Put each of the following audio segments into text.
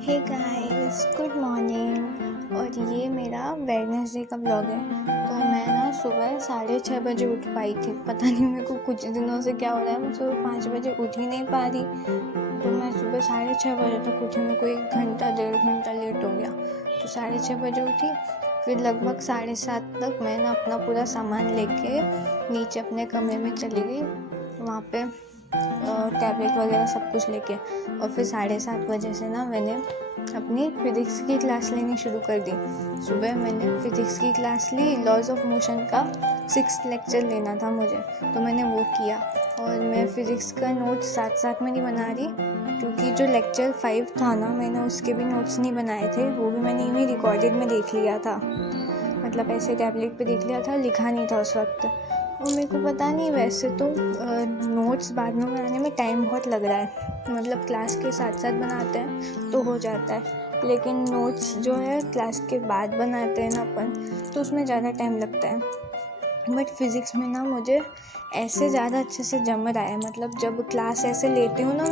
Hey guys, good morning. और ये मेरा वेडनेसडे का ब्लॉग है। तो मैं ना सुबह 6:30 बजे उठ पाई थी। पता नहीं मेरे को कुछ दिनों से क्या हो रहा है, मैं सुबह 5 बजे उठ ही नहीं पा रही। तो मैं सुबह 6:30 बजे तक उठी, मेरे को 1 घंटा 1.5 घंटा लेट हो गया। तो 6:30 बजे उठी, फिर लगभग 7:30 तक मैं ना अपना पूरा सामान लेके नीचे अपने कमरे में चली गई। वहाँ पे टैबलेट वगैरह सब कुछ लेके, और फिर 7:30 बजे से ना मैंने अपनी फिज़िक्स की क्लास लेनी शुरू कर दी। सुबह मैंने फिज़िक्स की क्लास ली, लॉज ऑफ मोशन का 6th लेक्चर लेना था मुझे, तो मैंने वो किया। और मैं फ़िज़िक्स का नोट्स साथ साथ में नहीं बना रही, क्योंकि जो लेक्चर 5 था ना, मैंने उसके भी नोट्स नहीं बनाए थे। वो भी मैंने यूँ ही रिकॉर्डेड में देख लिया था, मतलब ऐसे टैबलेट पे देख लिया था, लिखा नहीं था उस वक्त। और मेरे को पता नहीं, वैसे तो नोट्स बाद में बनाने में टाइम बहुत लग रहा है, मतलब क्लास के साथ साथ बनाते हैं तो हो जाता है, लेकिन नोट्स जो है क्लास के बाद बनाते हैं ना अपन, तो उसमें ज़्यादा टाइम लगता है। बट फिज़िक्स में ना मुझे ऐसे ज़्यादा अच्छे से जम रहा है, मतलब जब क्लास ऐसे लेती हूँ ना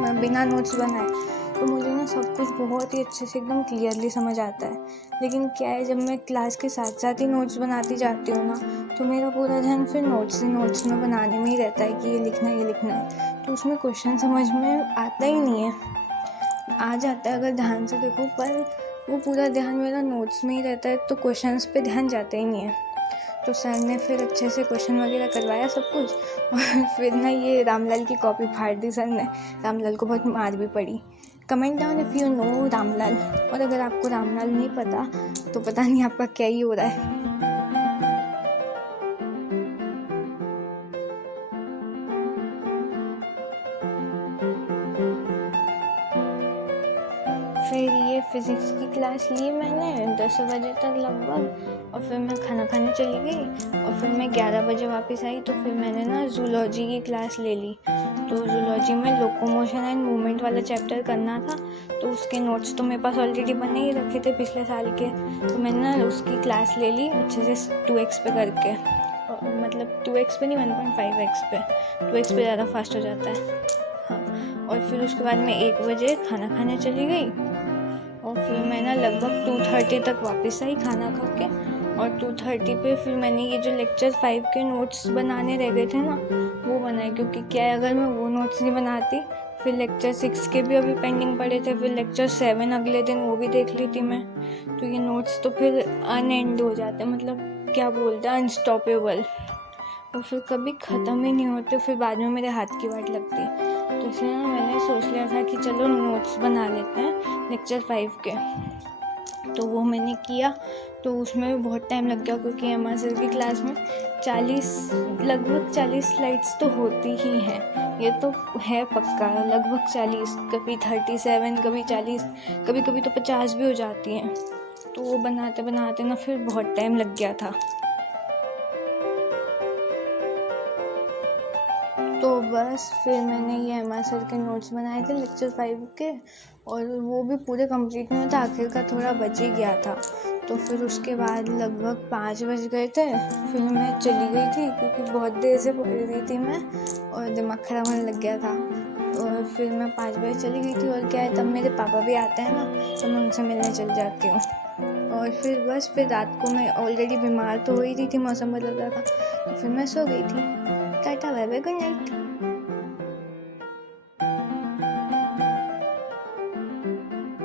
मैं बिना नोट्स बनाए, तो मुझे ना सब कुछ बहुत ही अच्छे से एकदम क्लियरली समझ आता है। लेकिन क्या है, जब मैं क्लास के साथ साथ ही नोट्स बनाती जाती हूँ ना, तो मेरा पूरा ध्यान फिर नोट्स में बनाने में ही रहता है कि ये लिखना है, तो उसमें क्वेश्चन समझ में आता ही नहीं है। आ जाता है अगर ध्यान से देखो, पर वो पूरा ध्यान मेरा नोट्स में ही रहता है, तो क्वेश्चंस पे ध्यान जाता ही नहीं है। तो सर ने फिर अच्छे से क्वेश्चन वगैरह करवाया सब कुछ, और फिर ना ये रामलाल की कॉपी फाड़ दी सर ने। रामलाल को बहुत मार भी पड़ी। Comment down if you know Ramlal. और अगर आपको रामलाल नहीं पता, तो पता नहीं आपका क्या ही हो रहा है। फिर ये फिज़िक्स की क्लास ली मैंने 10 बजे तक लगभग, और फिर मैं खाना खाने चली गई, और फिर मैं 11 बजे वापस आई। तो फिर मैंने ना जूलॉजी की क्लास ले ली। तो जूलॉजी में लोकोमोशन एंड मूवमेंट वाला चैप्टर करना था, तो उसके नोट्स तो मेरे पास ऑलरेडी बने ही रखे थे पिछले साल के। तो मैंने ना उसकी क्लास ले ली अच्छे से 2x पे करके, मतलब 2x पे नहीं, 1.5x पे। 2x पे ज़्यादा फास्ट हो जाता है। हाँ, और फिर उसके बाद मैं 1 बजे खाना खाने चली गई, और फिर मैं ना लगभग 2:30 तक वापस आई खाना खा के। और 2:30 पे फिर मैंने ये जो लेक्चर 5 के नोट्स बनाने रह गए थे ना, वो बनाए। क्योंकि क्या है, अगर मैं वो नोट्स नहीं बनाती, फिर लेक्चर 6 के भी अभी पेंडिंग पड़े थे, फिर लेक्चर 7 अगले दिन, वो भी देख ली थी मैं। तो ये नोट्स तो फिर अनएंड हो जाते, मतलब क्या बोलते हैं, अनस्टॉपेबल। और फिर कभी ख़त्म ही नहीं होते, फिर बाद में मेरे हाथ की वाट लगती। तो इसलिए ना मैंने सोच लिया था कि चलो नोट्स बना लेते हैं लेक्चर 5 के। तो वो मैंने किया, तो उसमें भी बहुत टाइम लग गया, क्योंकि एम सर की क्लास में लगभग 40 स्लाइड्स तो होती ही हैं। ये तो है पक्का, लगभग 40, कभी 37, कभी 40, कभी कभी तो 50 भी हो जाती हैं। तो वो बनाते बनाते ना फिर बहुत टाइम लग गया था। तो बस फिर मैंने ये एम सर के नोट्स बनाए थे लेक्चर 5 के, और वो भी पूरे कंप्लीट नहीं होता, आखिर का थोड़ा बच ही गया था। तो फिर उसके बाद लगभग 5 बज गए थे, फिर मैं चली गई थी, क्योंकि बहुत देर से पढ़ रही थी मैं, और दिमाग खराब होने लग गया था। और फिर मैं 5 बजे चली गई थी, और क्या है, तब मेरे पापा भी आते हैं ना, तो मैं उनसे मिलने चल जाती हूँ। और फिर रात को मैं ऑलरेडी बीमार तो हो ही रही थी, मौसम बदल रहा था, तो फिर मैं सो गई थी। Tata bye bye, good night.